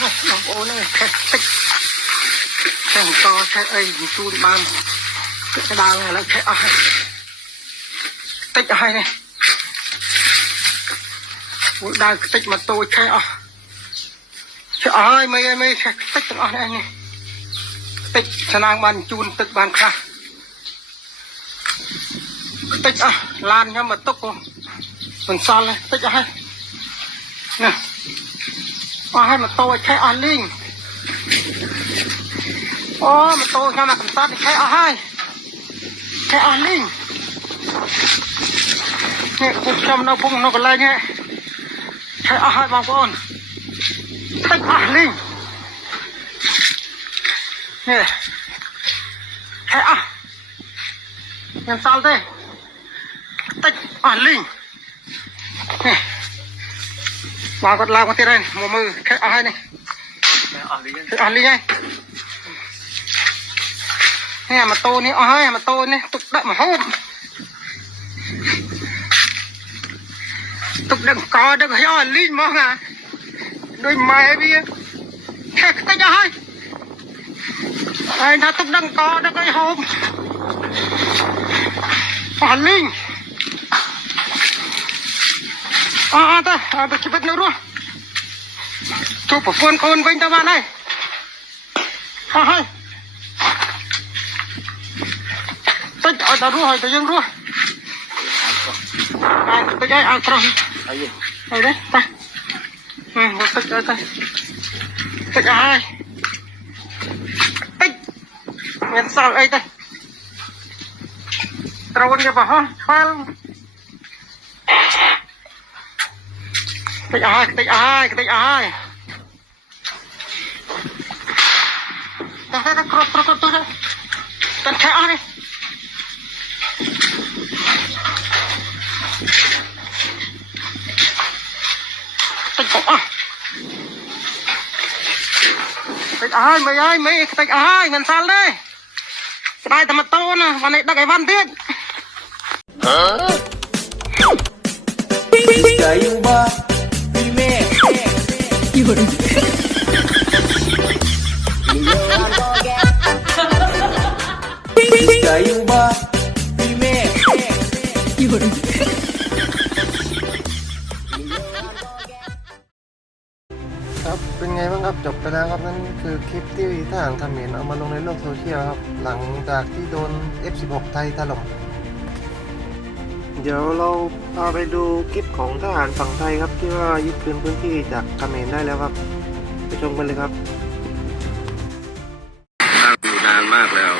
น้องโอ้เนี่ยแค่ติ๊กแค่ต่อแค่ไอ้จูนบานกระดาษอะไรแค่ติ๊กอะไรเนี่ยได้ติ๊กมาตัวแค่แค่ไม่แค่ติ๊กตั้งอะไรนี่ติ๊กชนะบานจูนติ๊กบานค่ะติ๊กลานเนี่ยมาตุ๊กมันซ้อนเลยติ๊กอะไรเนี่ยให้มาโตแค่ลิงมาโตแค่มากันตัดแค่ให้แค่ลิงเนี่ยกูจำน้ำพุ่งนกอะไรเนี่ยแค่ให้บางคนติดลิงเนี่ยแค่ยังซ้อนเลยติดลิงเนี่ยมาก็ลากมาที่ไรมือแค่ให้นี่แค่ลิงไงเนี่ยมาโตนี่ให้มาโตนี่ตุกได้มาโฮมตุกดังกอดังให้ลิงมั้งโดยไม้พี่แค่ติดให้ไอ้น่าตุกดังกอดังให้โฮมลิงไปคิดเป็นรู้ถูกปนคนไปตะวันไหนให้ติดแต่รู้ให้แต่ยังรู้ติดไอ้ตรงไอ้เด้ไปติดไอ้ติดไอ้ติดเงินสาวไอ้ติดตระวันกันป่ะฮะฟังติดอ้แต่กรอบตัวกันแค่นี่ติดติดไม่ติดเงินซาลเลยได้แต่มาโตนะวันนี้ได้ไอ้วันเดือนGayuba Pime Yun Gayuba Pime Yunครับเป็นไงบ้างครับจบไปแล้วครับนั่นคือคลิปที่ทหารเขมรเอามาลงในโลกโซเชียลครับหลังจากที่โดน F16 ไทยถล่มเดี๋ยวเราพาไปดูคลิปของทหารฝั่งไทยครับที่ว่ายึดคืนพื้นที่จากเขมรได้แล้วครับไปชมกันเลยครับตั้งอยู่นานมากแล้ว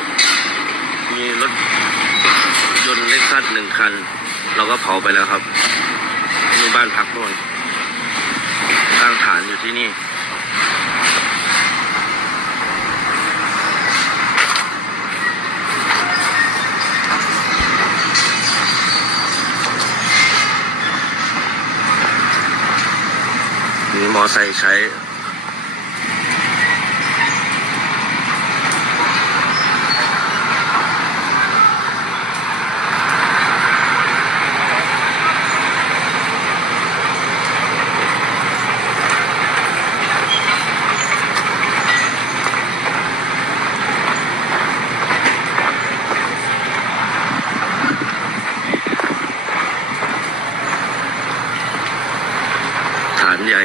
มีรถยนต์เล็กซัส1 คันเราก็เผาไปแล้วครับมีบ้านพักด้วยตั้งฐานอยู่ที่นี่มีมอไซค์ใช้ฐานใหญ่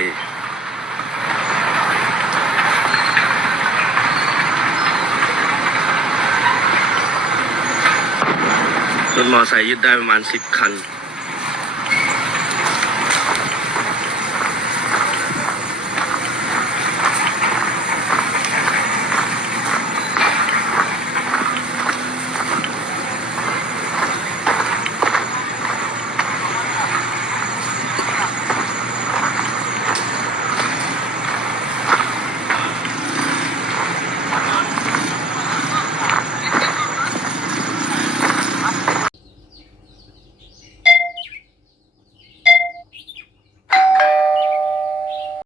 รถมอไซค์ยึดได้ประมาณ10 คัน